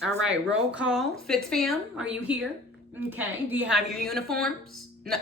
All right, roll call. FITZFAM, are you here? Okay, do you have your uniforms? No.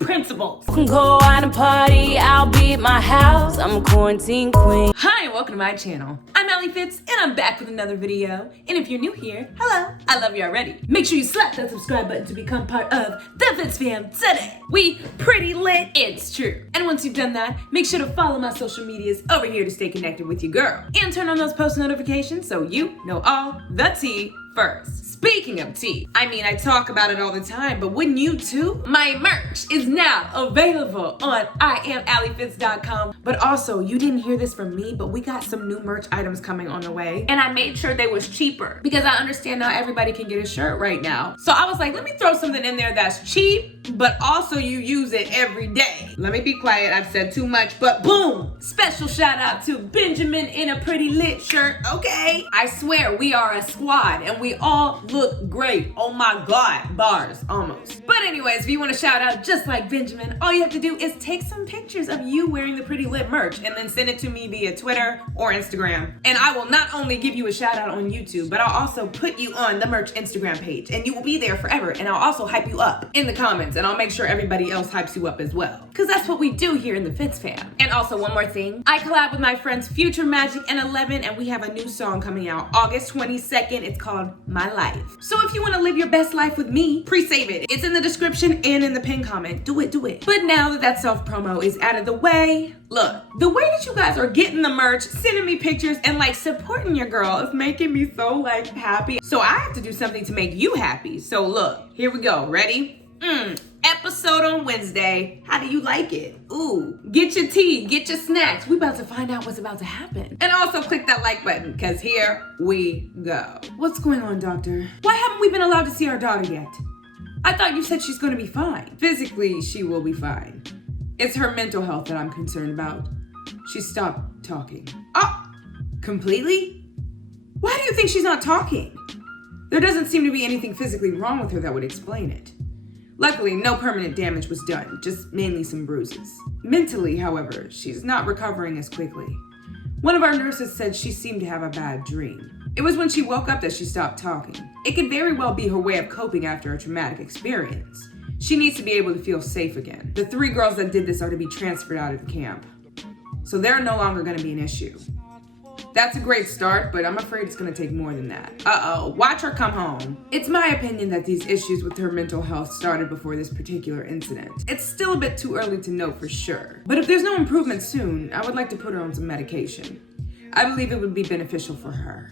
Principals. Go out and party, I'll be at my house. I'm a quarantine queen. Hi, and welcome to my channel. I'm Allie Fitz, and I'm back with another video. And if you're new here, hello, I love you already. Make sure you slap that subscribe button to become part of the FITZFAM today. We pretty lit, it's true. And once you've done that, make sure to follow my social medias over here to stay connected with your girl. And turn on those post notifications so you know all the tea first. Speaking of tea, I talk about it all the time, but wouldn't you too? My merch is now available on IamAllieFitz.com. But also, you didn't hear this from me, but we got some new merch items coming on the way. And I made sure they was cheaper because I understand not everybody can get a shirt right now. So I was like, let me throw something in there that's cheap, but also you use it every day. Let me be quiet, I've said too much, but boom! Special shout out to Benjamin in a pretty lit shirt, okay? I swear we are a squad and we all look great. Oh my God, bars, almost. But anyways, if you want to shout out just like Benjamin, all you have to do is take some pictures of you wearing the pretty lit merch and then send it to me via Twitter or Instagram. And I will not only give you a shout out on YouTube, but I'll also put you on the merch Instagram page and you will be there forever. And I'll also hype you up in the comments and I'll make sure everybody else hypes you up as well. Cause that's what we do here in the FITZFAM. And also one more thing, I collab with my friends Future Magic and 11 and we have a new song coming out August 22nd. It's called My Life. So if you want to live your best life with me, pre-save it. It's in the description and in the pinned comment. Do it. But now that self-promo is out of the way, look, the way that you guys are getting the merch, sending me pictures, and supporting your girl is making me so happy. So I have to do something to make you happy. So look, here we go. Ready? Episode on Wednesday. How do you like it? Ooh, get your tea, get your snacks. We about to find out what's about to happen. And also click that like button, because here we go. What's going on, doctor? Why haven't we been allowed to see our daughter yet? I thought you said she's gonna be fine. Physically, she will be fine. It's her mental health that I'm concerned about. She stopped talking. Oh, completely? Why do you think she's not talking? There doesn't seem to be anything physically wrong with her that would explain it. Luckily, no permanent damage was done, just mainly some bruises. Mentally, however, she's not recovering as quickly. One of our nurses said she seemed to have a bad dream. It was when she woke up that she stopped talking. It could very well be her way of coping after a traumatic experience. She needs to be able to feel safe again. The 3 girls that did this are to be transferred out of the camp. So they're no longer gonna be an issue. That's a great start, but I'm afraid it's gonna take more than that. Uh-oh, watch her come home. It's my opinion that these issues with her mental health started before this particular incident. It's still a bit too early to know for sure. But if there's no improvement soon, I would like to put her on some medication. I believe it would be beneficial for her.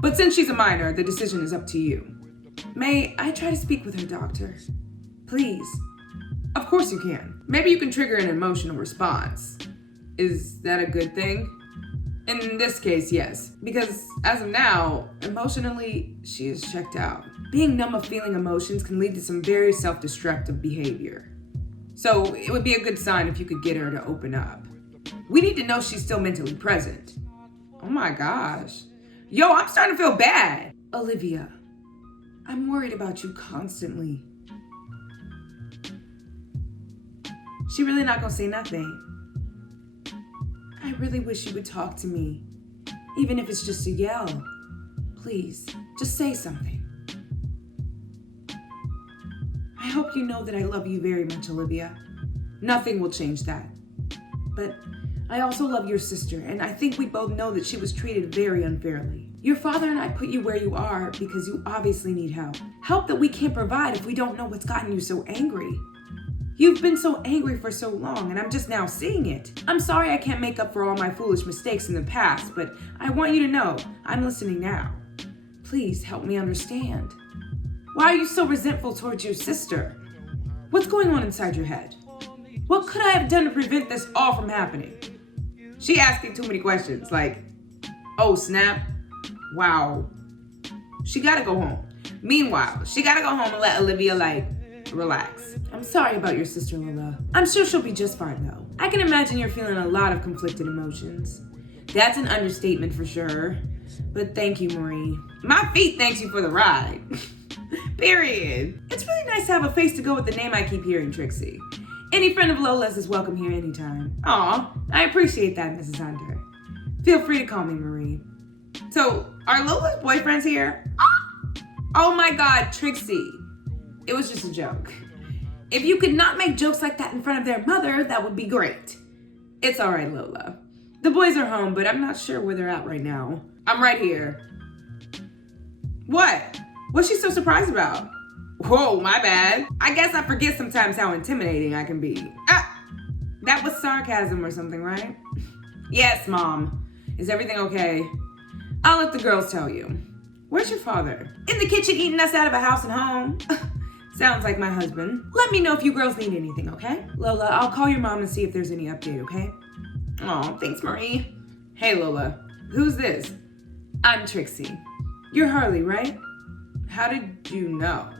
But since she's a minor, the decision is up to you. May I try to speak with her, doctor? Please. Of course you can. Maybe you can trigger an emotional response. Is that a good thing? In this case, yes, because as of now, emotionally, she is checked out. Being numb of feeling emotions can lead to some very self-destructive behavior. So it would be a good sign if you could get her to open up. We need to know she's still mentally present. Oh my gosh. Yo, I'm starting to feel bad. Olivia, I'm worried about you constantly. She really not gonna say nothing. I really wish you would talk to me, even if it's just a yell. Please, just say something. I hope you know that I love you very much, Olivia. Nothing will change that. But I also love your sister, and I think we both know that she was treated very unfairly. Your father and I put you where you are because you obviously need help. Help that we can't provide if we don't know what's gotten you so angry. You've been so angry for so long, and I'm just now seeing it. I'm sorry I can't make up for all my foolish mistakes in the past, but I want you to know I'm listening now. Please help me understand. Why are you so resentful towards your sister? What's going on inside your head? What could I have done to prevent this all from happening? She asking too many questions, like, oh snap, wow. She gotta go home. Meanwhile, she gotta go home and let Olivia, relax. I'm sorry about your sister, Lola. I'm sure she'll be just fine, though. I can imagine you're feeling a lot of conflicted emotions. That's an understatement for sure. But thank you, Marie. My feet thanks you for the ride. Period. It's really nice to have a face to go with the name I keep hearing, Trixie. Any friend of Lola's is welcome here anytime. Aw, I appreciate that, Mrs. Hunter. Feel free to call me Marie. So, are Lola's boyfriends here? Oh my God, Trixie. It was just a joke. If you could not make jokes like that in front of their mother, that would be great. It's all right, Lola. The boys are home, but I'm not sure where they're at right now. I'm right here. What? What's she so surprised about? Whoa, my bad. I guess I forget sometimes how intimidating I can be. That was sarcasm or something, right? Yes, Mom. Is everything okay? I'll let the girls tell you. Where's your father? In the kitchen eating us out of a house and home. Sounds like my husband. Let me know if you girls need anything, okay? Lola, I'll call your mom and see if there's any update, okay? Aw, thanks, Marie. Hey, Lola. Who's this? I'm Trixie. You're Harley, right? How did you know?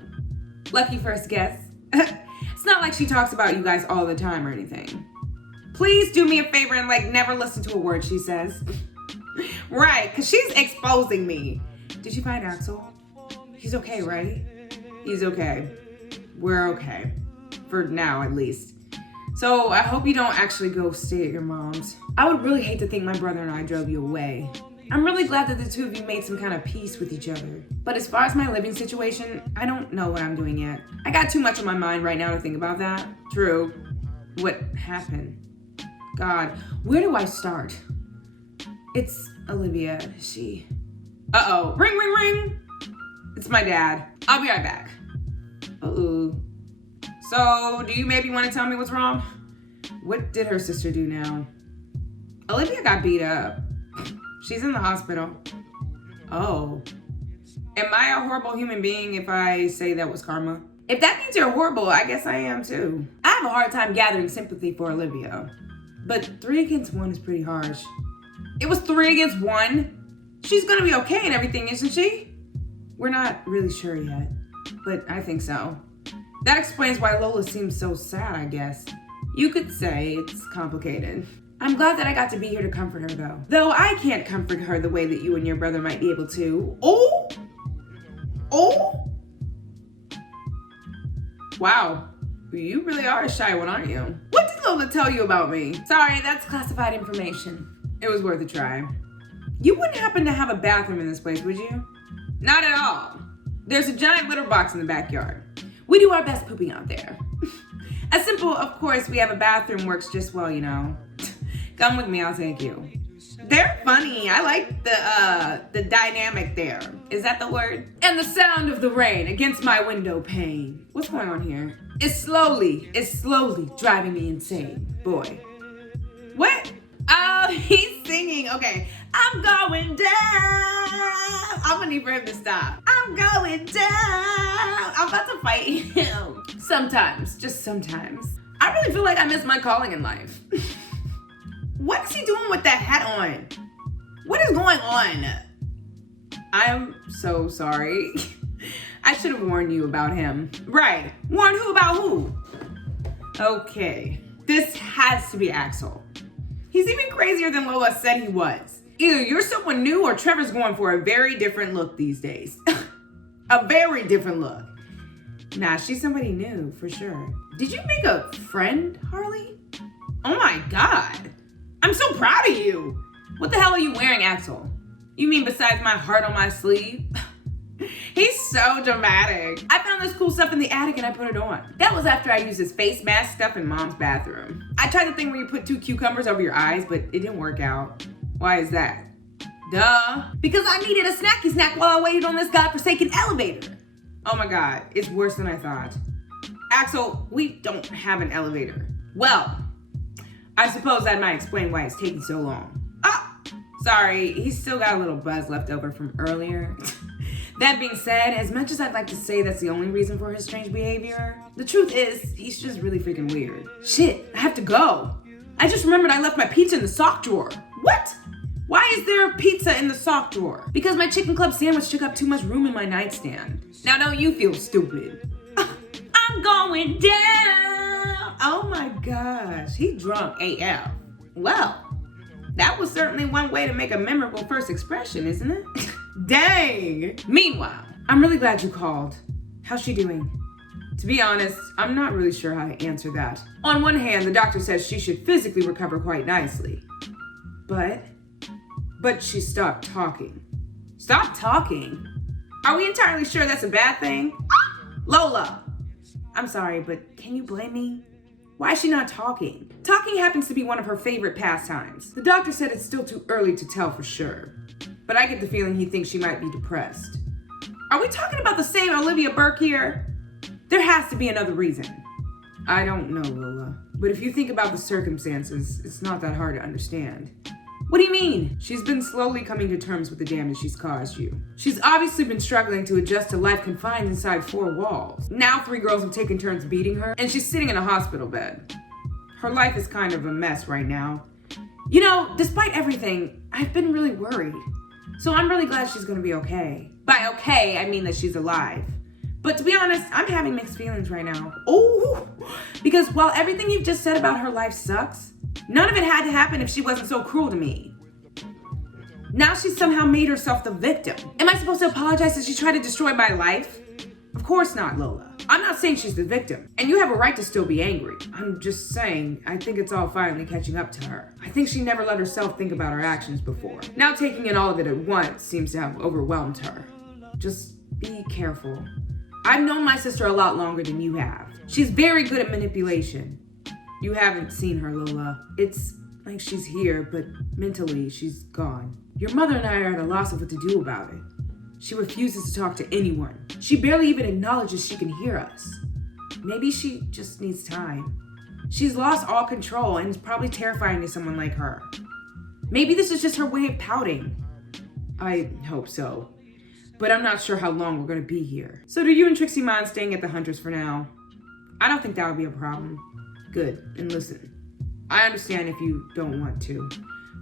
Lucky first guess. It's not like she talks about you guys all the time or anything. Please do me a favor and never listen to a word she says. Right, because she's exposing me. Did you find Axel? He's okay, right? He's okay. We're okay. For now, at least. So I hope you don't actually go stay at your mom's. I would really hate to think my brother and I drove you away. I'm really glad that the two of you made some kind of peace with each other. But as far as my living situation, I don't know what I'm doing yet. I got too much on my mind right now to think about that. True. What happened? God, where do I start? It's Olivia. She... Uh-oh. Ring, ring, ring! It's my dad. I'll be right back. Uh-oh. So, do you maybe want to tell me what's wrong? What did her sister do now? Olivia got beat up. She's in the hospital. Oh. Am I a horrible human being if I say that was karma? If that means you're horrible, I guess I am too. I have a hard time gathering sympathy for Olivia. But 3 against 1 is pretty harsh. It was 3 against 1? She's gonna be okay and everything, isn't she? We're not really sure yet, but I think so. That explains why Lola seems so sad, I guess. You could say it's complicated. I'm glad that I got to be here to comfort her, though. Though I can't comfort her the way that you and your brother might be able to. Oh! Oh! Wow. You really are a shy one, aren't you? What did Lola tell you about me? Sorry, that's classified information. It was worth a try. You wouldn't happen to have a bathroom in this place, would you? Not at all. There's a giant litter box in the backyard. We do our best pooping out there. As simple, of course, we have a bathroom works just well, you know. Come with me, I'll take you. They're funny. I like the dynamic there. Is that the word? And the sound of the rain against my window pane. What's going on here? It's slowly driving me insane, boy. What? Oh, he's singing. Okay. I'm going down. I'm gonna need for him to stop. I'm going down. I'm about to fight him. Sometimes, just sometimes. I really feel like I miss my calling in life. What is he doing with that hat on? What is going on? I'm so sorry. I should have warned you about him. Right. Warned who about who? Okay. This has to be Axel. He's even crazier than Lola said he was. Either you're someone new or Trevor's going for a very different look these days. A very different look. Nah, she's somebody new, for sure. Did you make a friend, Harley? Oh my God. I'm so proud of you. What the hell are you wearing, Axel? You mean besides my heart on my sleeve? He's so dramatic. I found this cool stuff in the attic and I put it on. That was after I used this face mask stuff in Mom's bathroom. I tried the thing where you put 2 cucumbers over your eyes, but it didn't work out. Why is that? Duh. Because I needed a snacky snack while I waited on this godforsaken elevator. Oh my God, it's worse than I thought. Axel, we don't have an elevator. Well, I suppose that might explain why it's taking so long. Ah, sorry, he's still got a little buzz left over from earlier. That being said, as much as I'd like to say that's the only reason for his strange behavior, the truth is, he's just really freaking weird. Shit, I have to go. I just remembered I left my pizza in the sock drawer. What? Why is there pizza in the sock drawer? Because my chicken club sandwich took up too much room in my nightstand. Now don't you feel stupid. I'm going down. Oh my gosh, he drunk AF. Well, that was certainly one way to make a memorable first expression, isn't it? Dang. Meanwhile, I'm really glad you called. How's she doing? To be honest, I'm not really sure how to answer that. On one hand, the doctor says she should physically recover quite nicely. But she stopped talking. Stop talking? Are we entirely sure that's a bad thing? Lola! I'm sorry, but can you blame me? Why is she not talking? Talking happens to be one of her favorite pastimes. The doctor said it's still too early to tell for sure, but I get the feeling he thinks she might be depressed. Are we talking about the same Olivia Burke here? There has to be another reason. I don't know, Lola, but if you think about the circumstances, it's not that hard to understand. What do you mean? She's been slowly coming to terms with the damage she's caused you. She's obviously been struggling to adjust to life confined inside 4 walls. Now 3 girls have taken turns beating her, and she's sitting in a hospital bed. Her life is kind of a mess right now. You know, despite everything, I've been really worried. So I'm really glad she's gonna be okay. By okay, I mean that she's alive. But to be honest, I'm having mixed feelings right now. Oh, because while everything you've just said about her life sucks, none of it had to happen if she wasn't so cruel to me. Now she's somehow made herself the victim. Am I supposed to apologize that she tried to destroy my life? Of course not, Lola. I'm not saying she's the victim, and you have a right to still be angry. I'm just saying, I think it's all finally catching up to her. I think she never let herself think about her actions before. Now taking in all of it at once seems to have overwhelmed her. Just be careful. I've known my sister a lot longer than you have. She's very good at manipulation. You haven't seen her, Lola. It's like she's here, but mentally she's gone. Your mother and I are at a loss of what to do about it. She refuses to talk to anyone. She barely even acknowledges she can hear us. Maybe she just needs time. She's lost all control and is probably terrifying to someone like her. Maybe this is just her way of pouting. I hope so. But I'm not sure how long we're gonna be here. So do you and Trixie mind staying at the Hunters for now? I don't think that would be a problem. Good, and listen, I understand if you don't want to,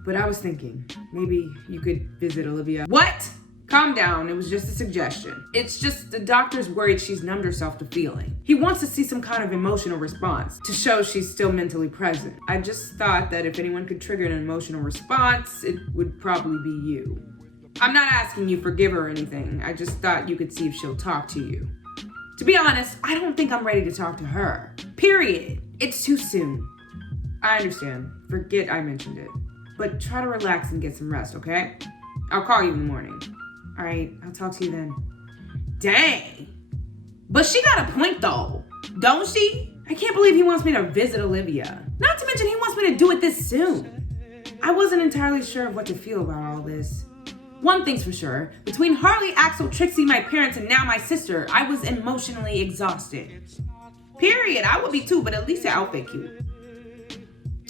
but I was thinking, maybe you could visit Olivia. What? Calm down, it was just a suggestion. It's just the doctor's worried she's numbed herself to feeling. He wants to see some kind of emotional response to show she's still mentally present. I just thought that if anyone could trigger an emotional response, it would probably be you. I'm not asking you forgive her or anything. I just thought you could see if she'll talk to you. To be honest, I don't think I'm ready to talk to her. Period. It's too soon. I understand. Forget I mentioned it. But try to relax and get some rest, okay? I'll call you in the morning. All right, I'll talk to you then. Dang. But she got a point though, don't she? I can't believe he wants me to visit Olivia. Not to mention he wants me to do it this soon. I wasn't entirely sure of what to feel about all this. One thing's for sure, between Harley, Axel, Trixie, my parents, and now my sister, I was emotionally exhausted. Period, I would be too, but at least your outfit cute.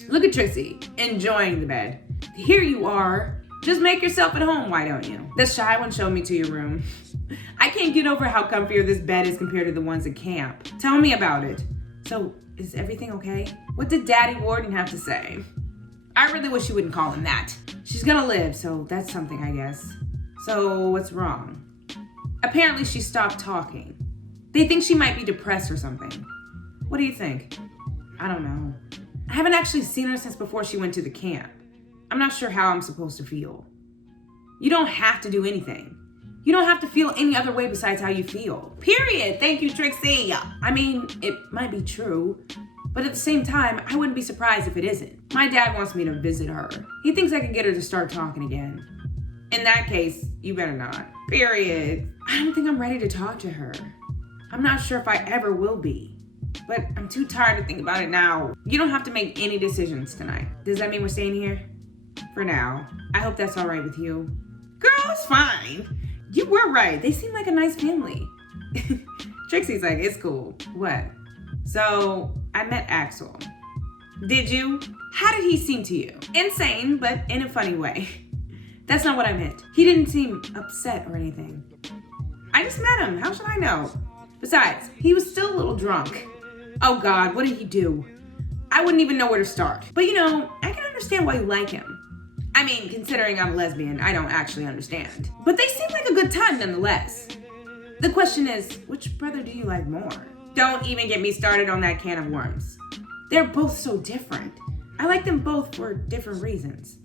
Look at Trixie, enjoying the bed. Here you are. Just make yourself at home, why don't you? The shy one showed me to your room. I can't get over how comfier this bed is compared to the ones at camp. Tell me about it. So, is everything okay? What did Daddy Warden have to say? I really wish you wouldn't call him that. She's gonna live, so that's something, I guess. So, what's wrong? Apparently she stopped talking. They think she might be depressed or something. What do you think? I don't know. I haven't actually seen her since before she went to the camp. I'm not sure how I'm supposed to feel. You don't have to do anything. You don't have to feel any other way besides how you feel. Period. Thank you, Trixie. I mean, it might be true, but at the same time, I wouldn't be surprised if it isn't. My dad wants me to visit her. He thinks I can get her to start talking again. In that case, you better not. Period. I don't think I'm ready to talk to her. I'm not sure if I ever will be. But I'm too tired to think about it now. You don't have to make any decisions tonight. Does that mean we're staying here? For now. I hope that's all right with you. Girl, it's fine. You were right. They seem like a nice family. Trixie's like, it's cool. What? So, I met Axel. Did you? How did he seem to you? Insane, but in a funny way. That's not what I meant. He didn't seem upset or anything. I just met him. How should I know? Besides, he was still a little drunk. Oh God, what did he do? I wouldn't even know where to start. But you know, I can understand why you like him. I mean, considering I'm a lesbian, I don't actually understand. But they seem like a good time nonetheless. The question is, which brother do you like more? Don't even get me started on that can of worms. They're both so different. I like them both for different reasons.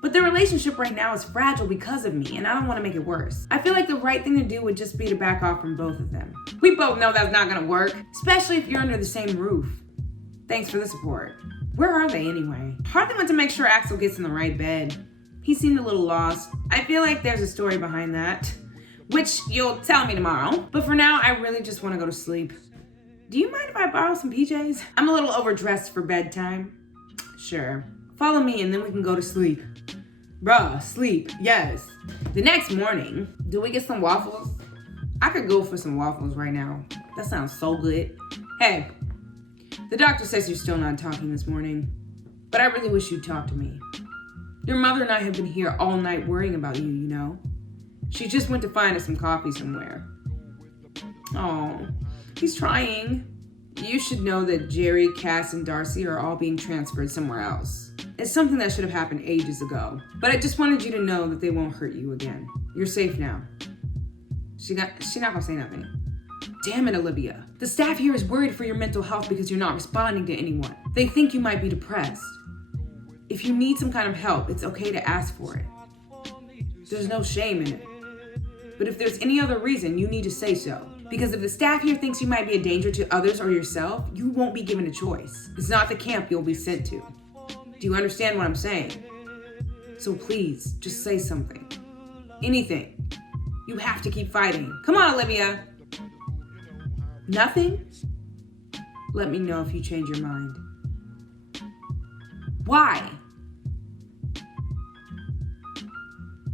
But their relationship right now is fragile because of me, and I don't want to make it worse. I feel like the right thing to do would just be to back off from both of them. We both know that's not gonna work, especially if you're under the same roof. Thanks for the support. Where are they anyway? Harley went to make sure Axel gets in the right bed. He seemed a little lost. I feel like there's a story behind that, which you'll tell me tomorrow. But for now, I really just want to go to sleep. Do you mind if I borrow some PJs? I'm a little overdressed for bedtime. Sure. Follow me and then we can go to sleep. Bruh, sleep, yes. The next morning, do we get some waffles? I could go for some waffles right now. That sounds so good. Hey, the doctor says you're still not talking this morning, but I really wish you'd talk to me. Your mother and I have been here all night worrying about you, you know? She just went to find us some coffee somewhere. Oh, he's trying. You should know that Jerry, Cass, and Darcy are all being transferred somewhere else. It's something that should have happened ages ago. But I just wanted you to know that they won't hurt you again. You're safe now. She not gonna say nothing. Damn it, Olivia. The staff here is worried for your mental health because you're not responding to anyone. They think you might be depressed. If you need some kind of help, it's okay to ask for it. There's no shame in it. But if there's any other reason, you need to say so. Because if the staff here thinks you might be a danger to others or yourself, you won't be given a choice. It's not the camp you'll be sent to. Do you understand what I'm saying? So please, just say something. Anything. You have to keep fighting. Come on, Olivia. Nothing? Let me know if you change your mind. Why?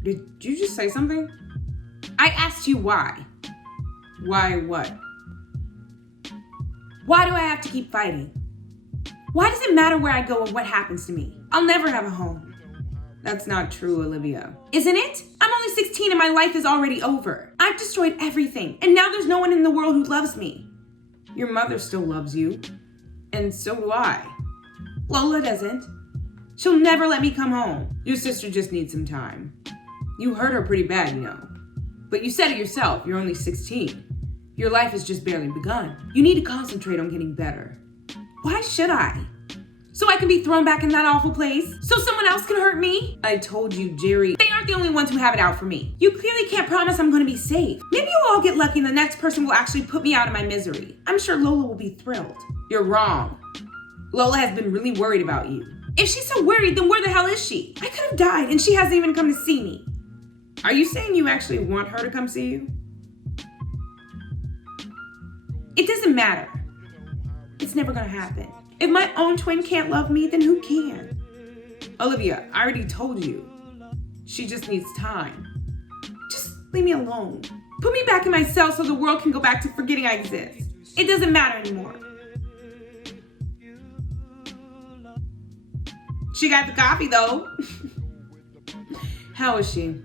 Did you just say something? I asked you why. Why what? Why do I have to keep fighting? Why does it matter where I go or what happens to me? I'll never have a home. That's not true, Olivia. Isn't it? I'm only 16 and my life is already over. I've destroyed everything, and now there's no one in the world who loves me. Your mother still loves you, and so do I. Lola doesn't. She'll never let me come home. Your sister just needs some time. You hurt her pretty bad, you know. But you said it yourself, you're only 16. Your life has just barely begun. You need to concentrate on getting better. Why should I? So I can be thrown back in that awful place? So someone else can hurt me? I told you, Jerry, they aren't the only ones who have it out for me. You clearly can't promise I'm gonna be safe. Maybe you'll all get lucky and the next person will actually put me out of my misery. I'm sure Lola will be thrilled. You're wrong. Lola has been really worried about you. If she's so worried, then where the hell is she? I could have died and she hasn't even come to see me. Are you saying you actually want her to come see you? It doesn't matter. It's never gonna happen. If my own twin can't love me, then who can? Olivia, I already told you. She just needs time. Just leave me alone. Put me back in my cell so the world can go back to forgetting I exist. It doesn't matter anymore. She got the coffee though. How is she?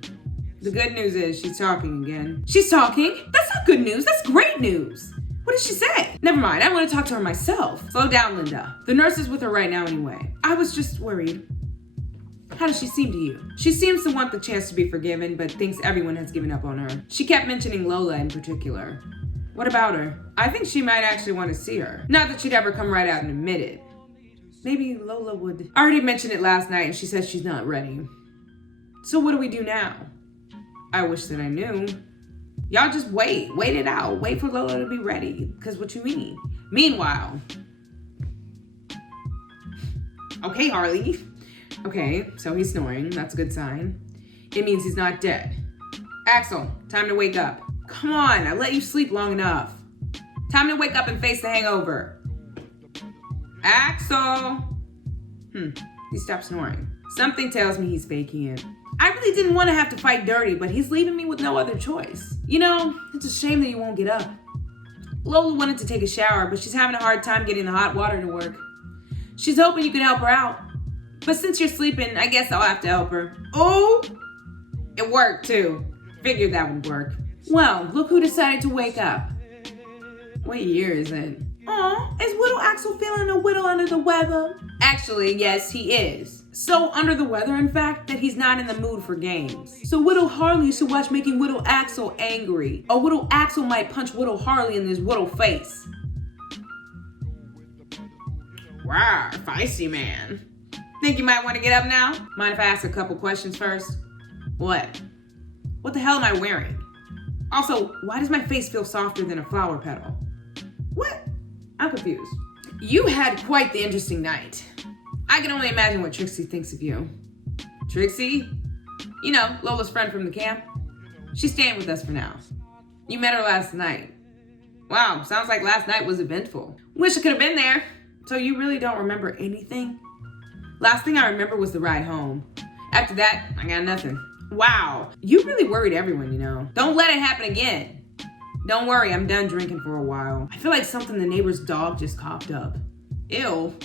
The good news is she's talking again. She's talking? That's not good news, that's great news. What did she say? Never mind, I want to talk to her myself. Slow down, Linda. The nurse is with her right now anyway. I was just worried. How does she seem to you? She seems to want the chance to be forgiven, but thinks everyone has given up on her. She kept mentioning Lola in particular. What about her? I think she might actually want to see her. Not that she'd ever come right out and admit it. Maybe Lola would. I already mentioned it last night and she says she's not ready. So what do we do now? I wish that I knew. Y'all just wait it out. Wait for Lola to be ready, because what you mean? Meanwhile. Okay, Harley. Okay, so he's snoring. That's a good sign. It means he's not dead. Axel, time to wake up. Come on, I let you sleep long enough. Time to wake up and face the hangover. Axel. He stopped snoring. Something tells me he's faking it. I really didn't want to have to fight dirty, but he's leaving me with no other choice. You know, it's a shame that you won't get up. Lola wanted to take a shower, but she's having a hard time getting the hot water to work. She's hoping you can help her out. But since you're sleeping, I guess I'll have to help her. Oh, it worked too. Figured that would work. Well, look who decided to wake up. What year is it? Aw, is Widow Axel feeling a whittle under the weather? Actually, yes, he is. So under the weather, in fact, that he's not in the mood for games. So Widow Harley should watch making Widow Axel angry. Or Widow Axel might punch Widow Harley in his widow face. Wow, feisty man. Think you might want to get up now? Mind if I ask a couple questions first? What? What the hell am I wearing? Also, why does my face feel softer than a flower petal? What? I'm confused. You had quite the interesting night. I can only imagine what Trixie thinks of you. Trixie? You know, Lola's friend from the camp. She's staying with us for now. You met her last night. Wow, sounds like last night was eventful. Wish I could have been there. So you really don't remember anything? Last thing I remember was the ride home. After that, I got nothing. Wow, you really worried everyone, you know. Don't let it happen again. Don't worry, I'm done drinking for a while. I feel like something the neighbor's dog just coughed up. Ew.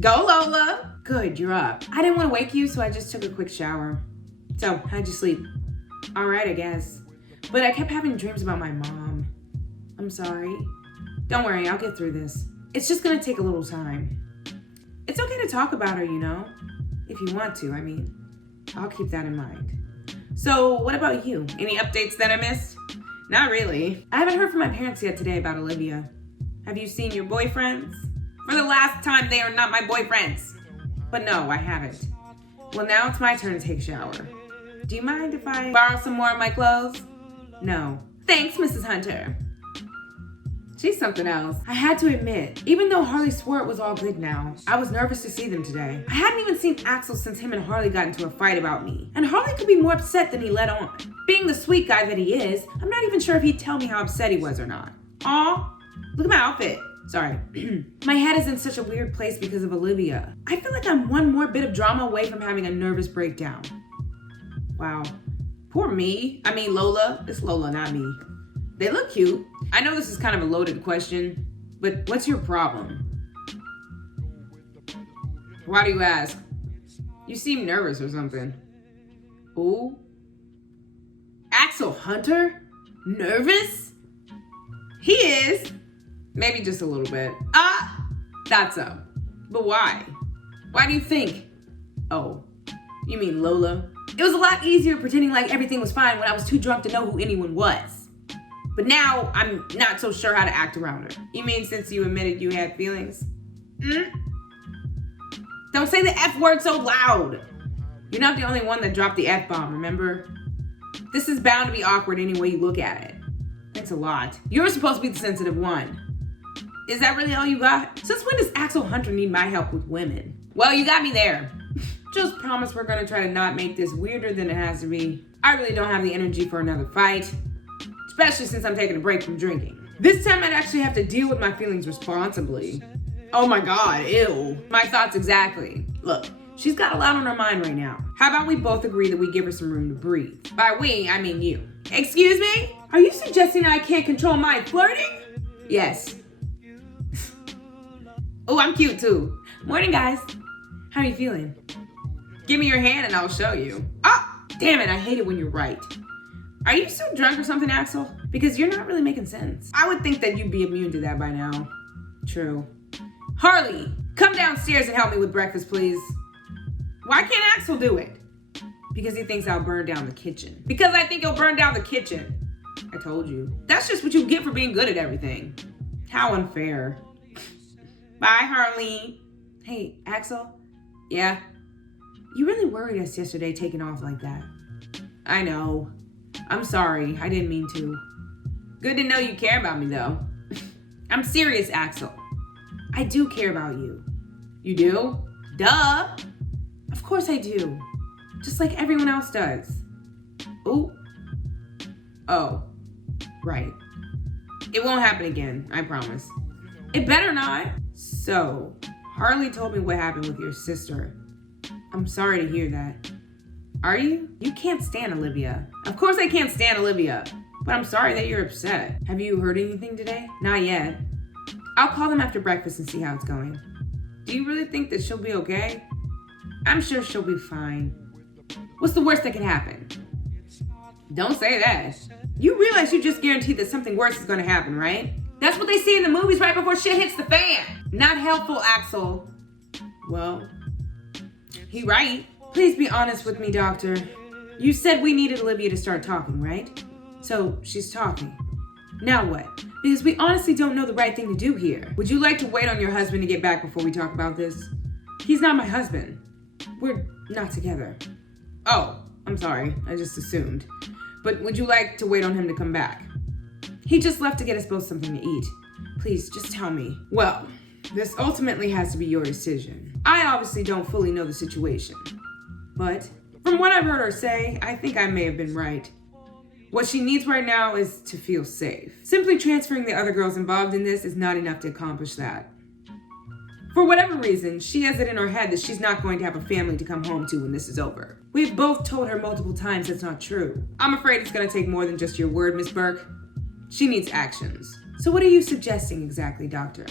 Go, Lola. Good, you're up. I didn't want to wake you, so I just took a quick shower. So, how'd you sleep? All right, I guess. But I kept having dreams about my mom. I'm sorry. Don't worry, I'll get through this. It's just gonna take a little time. It's okay to talk about her, you know? If you want to, I mean. I'll keep that in mind. So, what about you? Any updates that I missed? Not really. I haven't heard from my parents yet today about Olivia. Have you seen your boyfriends? For the last time, they are not my boyfriends. But no, I haven't. Well, now it's my turn to take a shower. Do you mind if I borrow some more of my clothes? No. Thanks, Mrs. Hunter. She's something else. I had to admit, even though Harley swore it was all good now, I was nervous to see them today. I hadn't even seen Axel since him and Harley got into a fight about me. And Harley could be more upset than he let on. Being the sweet guy that he is, I'm not even sure if he'd tell me how upset he was or not. Aw, look at my outfit. Sorry. My head is in such a weird place because of Olivia. I feel like I'm one more bit of drama away from having a nervous breakdown. Wow. Poor me. I mean Lola. It's Lola, not me. They look cute. I know this is kind of a loaded question, but what's your problem? Why do you ask? You seem nervous or something. Ooh? Axel Hunter? Nervous? He is. Maybe just a little bit. That's so. But why? Why do you think? Oh, you mean Lola? It was a lot easier pretending like everything was fine when I was too drunk to know who anyone was. But now, I'm not so sure how to act around her. You mean since you admitted you had feelings? Don't say the F word so loud. You're not the only one that dropped the F-bomb, remember? This is bound to be awkward any way you look at it. Thanks a lot. You're supposed to be the sensitive one. Is that really all you got? Since when does Axel Hunter need my help with women? Well, you got me there. Just promise we're gonna try to not make this weirder than it has to be. I really don't have the energy for another fight. Especially since I'm taking a break from drinking. This time I'd actually have to deal with my feelings responsibly. Oh my God, ew. My thoughts exactly. Look, she's got a lot on her mind right now. How about we both agree that we give her some room to breathe? By we, I mean you. Excuse me? Are you suggesting I can't control my flirting? Yes. Oh, I'm cute too. Morning, guys. How are you feeling? Give me your hand and I'll show you. Ah, damn it, I hate it when you're right. Are you so drunk or something, Axel? Because you're not really making sense. I would think that you'd be immune to that by now. True. Harley, come downstairs and help me with breakfast, please. Why can't Axel do it? Because he thinks I'll burn down the kitchen. Because I think he'll burn down the kitchen. I told you. That's just what you get for being good at everything. How unfair. Bye, Harley. Hey, Axel? Yeah? You really worried us yesterday taking off like that. I know. I'm sorry, I didn't mean to. Good to know you care about me though. I'm serious, Axel. I do care about you. You do? Duh. Of course I do. Just like everyone else does. Ooh. Oh. Right. It won't happen again, I promise. It better not. So, Harley told me what happened with your sister. I'm sorry to hear that. Are you? You can't stand Olivia. Of course I can't stand Olivia, but I'm sorry that you're upset. Have you heard anything today? Not yet. I'll call them after breakfast and see how it's going. Do you really think that she'll be okay? I'm sure she'll be fine. What's the worst that can happen? Don't say that. You realize you just guaranteed that something worse is gonna happen, right? That's what they see in the movies right before shit hits the fan. Not helpful, Axel. Well, he right. Please be honest with me, doctor. You said we needed Olivia to start talking, right? So she's talking. Now what? Because we honestly don't know the right thing to do here. Would you like to wait on your husband to get back before we talk about this? He's not my husband. We're not together. Oh, I'm sorry. I just assumed. But would you like to wait on him to come back? He just left to get us both something to eat. Please, just tell me. Well, this ultimately has to be your decision. I obviously don't fully know the situation. But From what I've heard her say, I think I may have been right. What she needs right now is to feel safe. Simply transferring the other girls involved in this is not enough to accomplish that. For whatever reason, she has it in her head that she's not going to have a family to come home to when this is over. We've both told her multiple times that's not true. I'm afraid it's gonna take more than just your word, Miss Burke. She needs actions. So what are you suggesting exactly, Doctor?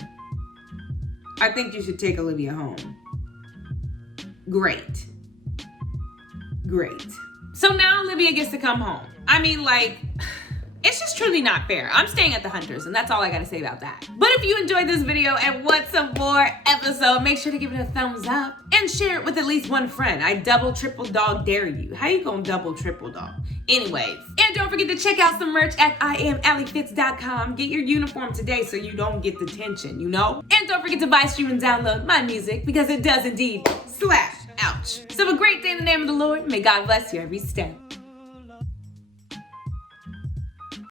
I think you should take Olivia home. Great. Great. So now Olivia gets to come home. I mean, like, it's just truly not fair. I'm staying at the Hunters, and that's all I gotta say about that. But if you enjoyed this video and want some more episode, make sure to give it a thumbs up and share it with at least one friend. I double, triple dog dare you. How you gonna double, triple dog? Anyways, and don't forget to check out some merch at IamAllieFitz.com. Get your uniform today so you don't get detention, you know? And don't forget to buy, stream, and download my music because it does indeed slap. Ouch. So have a great day in the name of the Lord. May God bless you every step.